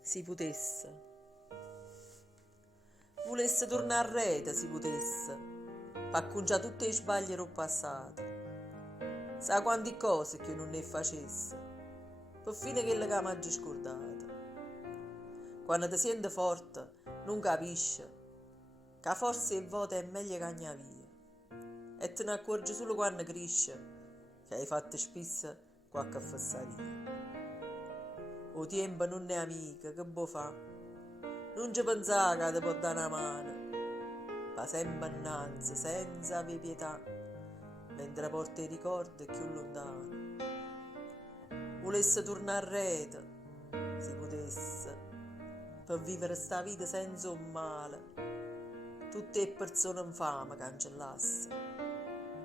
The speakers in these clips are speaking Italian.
si potesse. Vulesse tornare arrete, si potesse, per accuorge tutte le sbaglie del passato. Sa quanti cose che non ne facesse, perfino quelle che mi ha scurdato. Quando ti siente forte, non capisce che forse e vvote è meglio cagna via. E te ne accuorge solo quando crisce, che hai fatto spisse quacche fassaria. O tempo non è amica, che può fa? Non ci pensare che ti può dare una mano, va sempre innanzi, senza avere pietà, mentre porta i ricordi più lontano. Volesse tornare a rete, si potesse, per vivere sta vita senza un male, tutte le persone infame cancellasse,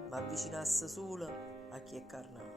ma avvicinasse solo a chi è carnato.